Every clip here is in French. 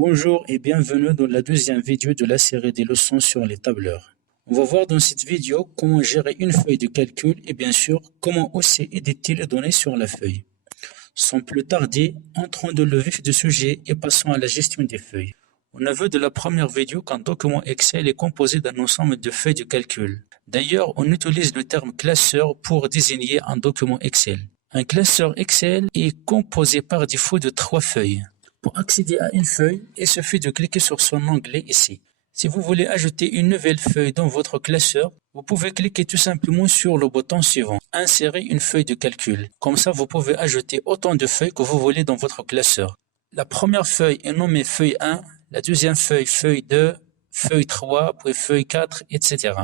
Bonjour et bienvenue dans la deuxième vidéo de la série des leçons sur les tableurs. On va voir dans cette vidéo comment gérer une feuille de calcul et bien sûr comment aussi éditer les données sur la feuille. Sans plus tarder, entrons dans le vif du sujet et passons à la gestion des feuilles. On a vu de la première vidéo qu'un document Excel est composé d'un ensemble de feuilles de calcul. D'ailleurs, on utilise le terme classeur pour désigner un document Excel. Un classeur Excel est composé par défaut de 3 feuilles. Pour accéder à une feuille, il suffit de cliquer sur son onglet ici. Si vous voulez ajouter une nouvelle feuille dans votre classeur, vous pouvez cliquer tout simplement sur le bouton suivant, insérer une feuille de calcul. Comme ça, vous pouvez ajouter autant de feuilles que vous voulez dans votre classeur. La première feuille est nommée feuille 1, la deuxième feuille, feuille 2, feuille 3, puis feuille 4, etc.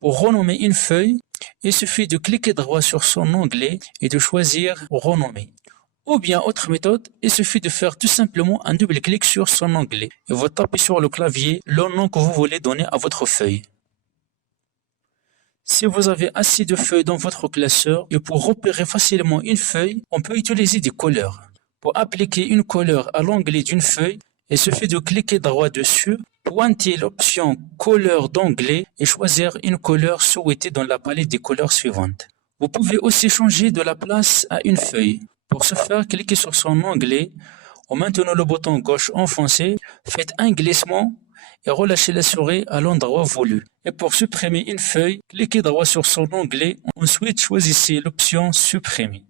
Pour renommer une feuille, il suffit de cliquer droit sur son onglet et de choisir renommer. Ou bien, autre méthode, il suffit de faire tout simplement un double clic sur son onglet et vous tapez sur le clavier le nom que vous voulez donner à votre feuille. Si vous avez assez de feuilles dans votre classeur et pour repérer facilement une feuille, on peut utiliser des couleurs. Pour appliquer une couleur à l'onglet d'une feuille, il suffit de cliquer droit dessus, pointer l'option couleur d'onglet et choisir une couleur souhaitée dans la palette des couleurs suivantes. Vous pouvez aussi changer de la place à une feuille. Pour ce faire, cliquez sur son onglet, en maintenant le bouton gauche enfoncé, faites un glissement et relâchez la souris à l'endroit voulu. Et pour supprimer une feuille, cliquez droit sur son onglet, ensuite choisissez l'option supprimer.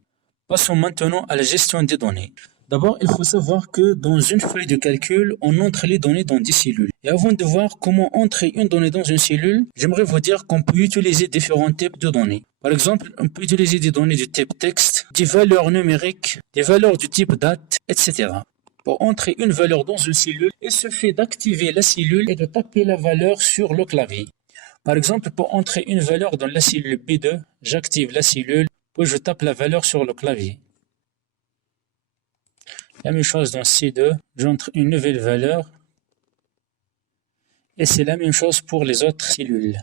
Passons maintenant à la gestion des données. D'abord, il faut savoir que dans une feuille de calcul, on entre les données dans des cellules. Et avant de voir comment entrer une donnée dans une cellule, j'aimerais vous dire qu'on peut utiliser différents types de données. Par exemple, on peut utiliser des données du type texte, des valeurs numériques, des valeurs du type date, etc. Pour entrer une valeur dans une cellule, il suffit d'activer la cellule et de taper la valeur sur le clavier. Par exemple, pour entrer une valeur dans la cellule B2, j'active la cellule, puis je tape la valeur sur le clavier. La même chose dans C2, j'entre une nouvelle valeur. Et c'est la même chose pour les autres cellules.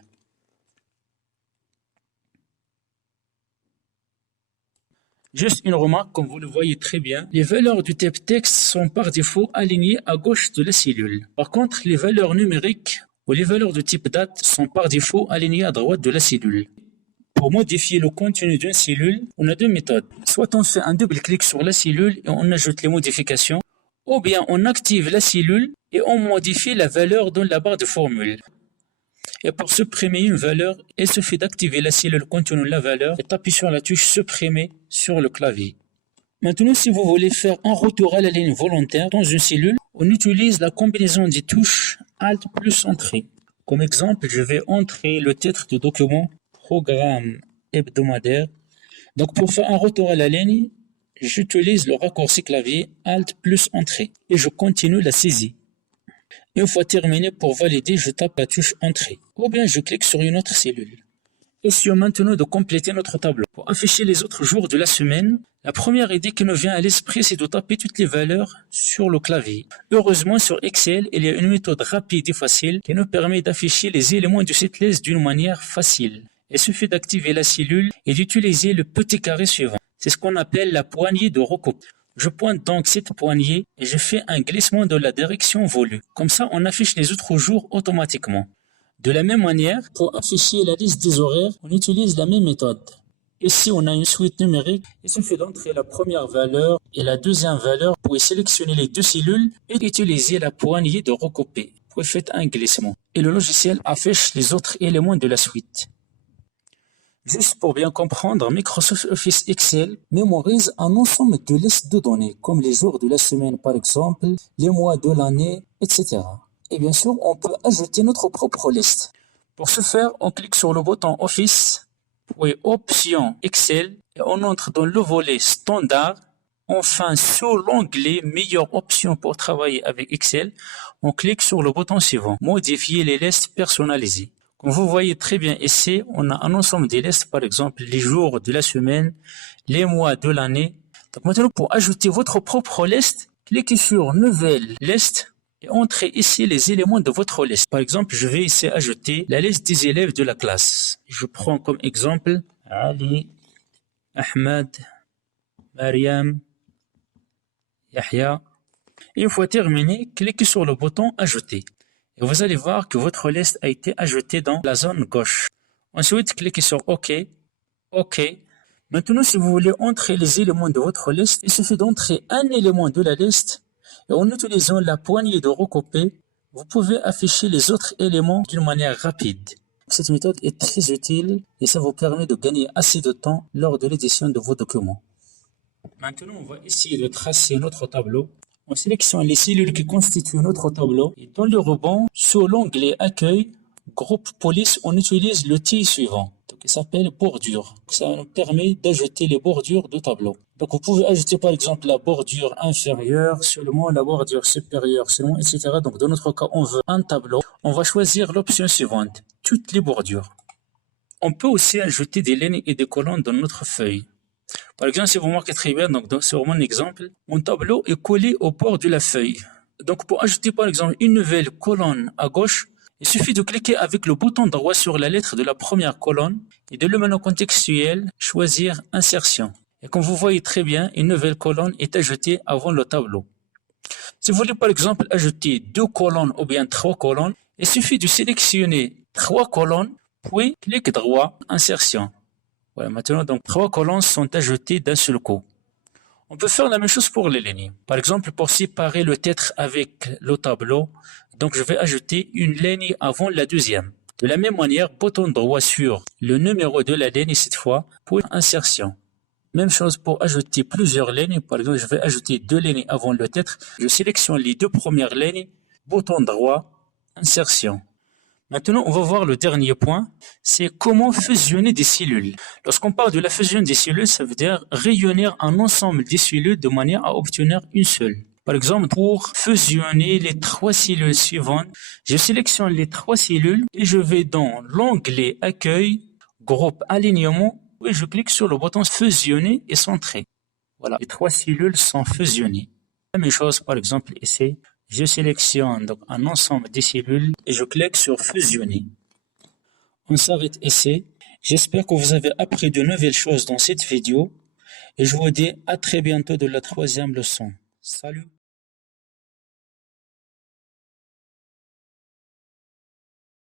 Juste une remarque, comme vous le voyez très bien, les valeurs du type texte sont par défaut alignées à gauche de la cellule. Par contre, les valeurs numériques ou les valeurs de type date sont par défaut alignées à droite de la cellule. Pour modifier le contenu d'une cellule, on a deux méthodes. Soit on fait un double clic sur la cellule et on ajoute les modifications, ou bien on active la cellule et on modifie la valeur dans la barre de formule. Et pour supprimer une valeur, il suffit d'activer la cellule contenant la valeur et taper sur la touche supprimer sur le clavier. Maintenant, si vous voulez faire un retour à la ligne volontaire dans une cellule, on utilise la combinaison des touches Alt plus Entrée. Comme exemple, je vais entrer le titre du document Programme hebdomadaire. Donc pour faire un retour à la ligne, j'utilise le raccourci clavier Alt plus Entrée et je continue la saisie. Une fois terminé, pour valider, je tape la touche Entrée ou bien je clique sur une autre cellule. Essayons maintenant de compléter notre tableau. Pour afficher les autres jours de la semaine, la première idée qui nous vient à l'esprit, c'est de taper toutes les valeurs sur le clavier. Heureusement, sur Excel, il y a une méthode rapide et facile qui nous permet d'afficher les éléments de cette liste d'une manière facile. Il suffit d'activer la cellule et d'utiliser le petit carré suivant. C'est ce qu'on appelle la poignée de recoupe. Je pointe donc cette poignée et je fais un glissement dans la direction voulue. Comme ça, on affiche les autres jours automatiquement. De la même manière, pour afficher la liste des horaires, on utilise la même méthode. Ici, on a une suite numérique. Il suffit d'entrer la première valeur et la deuxième valeur, puis sélectionner les deux cellules et utiliser la poignée de recouper. Puis faites un glissement. Et le logiciel affiche les autres éléments de la suite. Juste pour bien comprendre, Microsoft Office Excel mémorise un ensemble de listes de données, comme les jours de la semaine par exemple, les mois de l'année, etc. Et bien sûr, on peut ajouter notre propre liste. Pour ce faire, on clique sur le bouton Office, puis Options Excel, et on entre dans le volet Standard. Enfin, sur l'onglet Meilleures options pour travailler avec Excel, on clique sur le bouton suivant, Modifier les listes personnalisées. Comme vous voyez très bien ici, on a un ensemble de listes, par exemple les jours de la semaine, les mois de l'année. Donc maintenant, pour ajouter votre propre liste, cliquez sur Nouvelle liste et entrez ici les éléments de votre liste. Par exemple, je vais ici ajouter la liste des élèves de la classe. Je prends comme exemple Ali, Ahmed, Mariam, Yahya, Et une fois terminé, cliquez sur le bouton Ajouter. Et vous allez voir que votre liste a été ajoutée dans la zone gauche. Ensuite, cliquez sur OK. OK. Maintenant, si vous voulez entrer les éléments de votre liste, il suffit d'entrer un élément de la liste et en utilisant la poignée de recopier, vous pouvez afficher les autres éléments d'une manière rapide. Cette méthode est très utile et ça vous permet de gagner assez de temps lors de l'édition de vos documents. Maintenant, on va essayer de tracer notre tableau. On sélectionne les cellules qui constituent notre tableau et dans le ruban, sur l'onglet Accueil, Groupe Police, on utilise l'outil suivant. Donc, il s'appelle bordure. Ça nous permet d'ajouter les bordures du tableau. Donc, vous pouvez ajouter par exemple la bordure inférieure, seulement la bordure supérieure, seulement, etc. Donc, dans notre cas, on veut un tableau. On va choisir l'option suivante, toutes les bordures. On peut aussi ajouter des lignes et des colonnes dans notre feuille. Par exemple, si vous remarquez très bien, donc sur mon exemple, mon tableau est collé au bord de la feuille. Donc, pour ajouter par exemple une nouvelle colonne à gauche, il suffit de cliquer avec le bouton droit sur la lettre de la première colonne et de le menu contextuel, choisir Insertion. Et comme vous voyez très bien, une nouvelle colonne est ajoutée avant le tableau. Si vous voulez par exemple ajouter 2 colonnes ou bien 3 colonnes, il suffit de sélectionner 3 colonnes, puis clic droit, Insertion. Voilà, maintenant, donc, 3 colonnes sont ajoutées d'un seul coup. On peut faire la même chose pour les lignes. Par exemple, pour séparer le titre avec le tableau, donc je vais ajouter une ligne avant la deuxième. De la même manière, bouton droit sur le numéro de la ligne cette fois, pour Insertion. Même chose pour ajouter plusieurs lignes. Par exemple, je vais ajouter 2 lignes avant le titre. Je sélectionne les 2 premières lignes, bouton droit, Insertion. Maintenant, on va voir le dernier point, c'est comment fusionner des cellules. Lorsqu'on parle de la fusion des cellules, ça veut dire réunir un ensemble des cellules de manière à obtenir une seule. Par exemple, pour fusionner les 3 cellules suivantes, je sélectionne les 3 cellules et je vais dans l'onglet Accueil, Groupe Alignement, et je clique sur le bouton Fusionner et Centrer. Voilà, les 3 cellules sont fusionnées. La même chose, par exemple, ici. Je sélectionne donc un ensemble de cellules et je clique sur fusionner. On s'arrête ici. J'espère que vous avez appris de nouvelles choses dans cette vidéo et je vous dis à très bientôt de la 3e leçon. Salut!